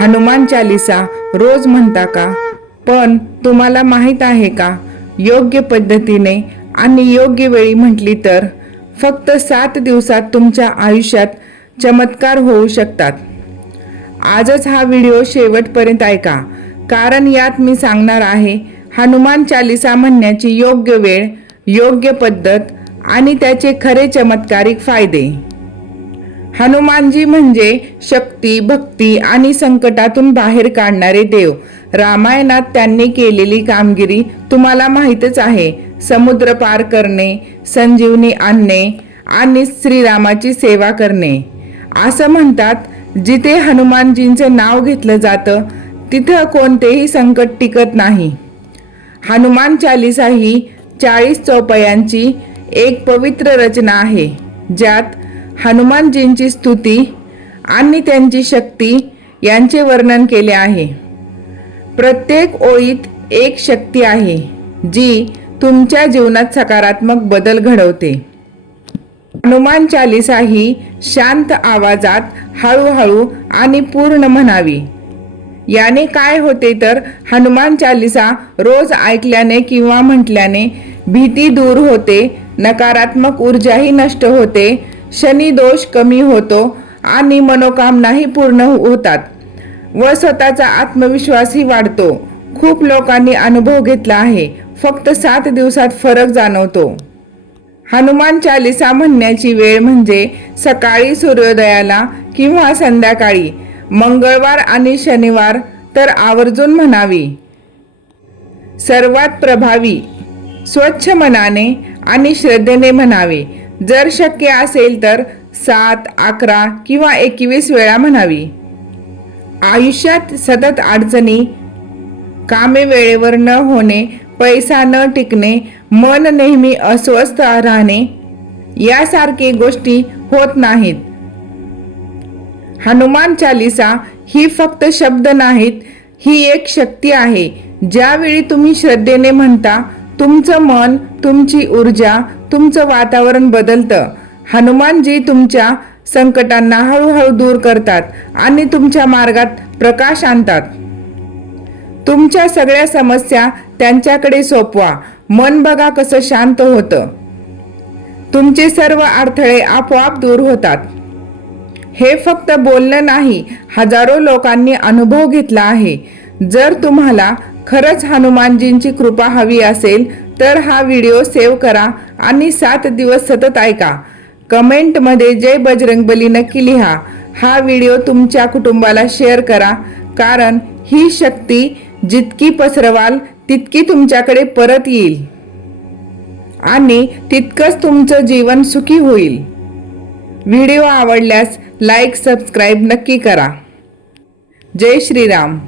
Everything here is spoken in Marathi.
हनुमान चालीसा रोज म्हणता का? पण तुम्हाला माहीत आहे का, योग्य पद्धतीने आणि योग्य वेळी म्हटली तर फक्त 7 दिवसात तुमच्या आयुष्यात चमत्कार होऊ शकतात. आजच हा व्हिडिओ शेवटपर्यंत ऐका, कारण यात मी सांगणार आहे हनुमान चालीसा म्हणण्याची योग्य वेळ, योग्य पद्धत आणि त्याचे खरे चमत्कारिक फायदे. हनुमानजी म्हणजे शक्ती, भक्ती आणि संकटातून बाहेर काढणारे देव. रामायणात त्यांनी केलेली कामगिरी तुम्हाला माहीतच आहे. समुद्र पार करणे, संजीवनी आणणे आणि श्रीरामाची सेवा करणे. असं म्हणतात, जिथे हनुमानजींचं नाव घेतलं जातं तिथं कोणतेही संकट टिकत नाही. हनुमान चालीसा ही 40 चौपायांची एक पवित्र रचना आहे, ज्यात हनुमानजींची स्तुती आणि त्यांची शक्ती यांचे वर्णन केले आहे. प्रत्येक ओळीत एक शक्ती आहे जी तुमच्या जीवनात सकारात्मक बदल घडवते. हनुमान चालीसा ही शांत आवाजात हळूहळू आणि पूर्ण म्हणावी. याने काय होते तर हनुमान चालीसा रोज ऐकल्याने किंवा म्हटल्याने भीती दूर होते, नकारात्मक ऊर्जाही नष्ट होते, शनी दोष कमी होतो आणि मनोकामनाही पूर्ण होतात व स्वतःचा आत्मविश्वासही वाढतो. खूप लोकांनी अनुभव घेतला आहे, फक्त 7 दिवसात फरक जाणवतो. हनुमान चालीसा म्हणण्याची वेळ म्हणजे सकाळी सूर्योदयाला किंवा संध्याकाळी, मंगळवार आणि शनिवार तर आवर्जून म्हणावी. सर्वात प्रभावी स्वच्छ मनाने आणि श्रद्धेने म्हणावे. जर शक्य असेल तर 7, 11 किंवा 21 वेळा म्हणावी. आयुष्यात सतत अडचणी, कामे वेळेवर न होणे, पैसा न टिकणे, मन नेहमी अस्वस्थ राहणे यासारखे गोष्टी होत नाहीत. हनुमान चालीसा ही फक्त शब्द नाहीत, ही एक शक्ती आहे. ज्यावेळी तुम्ही श्रद्धेने म्हणता, तुमचं मन, तुमची ऊर्जा, तुमचं वातावरण बदलतं. हनुमानजी तुमच्या संकटांना हळूहळू दूर करतात आणि तुमच्या मार्गात प्रकाश आणतात. तुमच्या सगळ्या समस्या त्यांच्याकडे सोपवा. मन बघा कसं शांत होतं. तुमचे सर्व अडथळे आपोआप दूर होतात. हे फक्त बोलणं नाही, हजारो लोकांनी अनुभव घेतला आहे. जर तुम्हाला खरंच हनुमानजींची कृपा हवी असेल तर हा व्हिडिओ सेव्ह करा आणि 7 दिवस सतत ऐका. कमेंटमध्ये जय बजरंगबली नक्की लिहा. हा व्हिडिओ तुमच्या कुटुंबाला शेअर करा, कारण ही शक्ती जितकी पसरवाल तितकी तुमच्याकडे परत येईल आणि तितकंच तुमचं जीवन सुखी होईल. व्हिडिओ आवडल्यास लाईक, सबस्क्राईब नक्की करा. जय श्रीराम.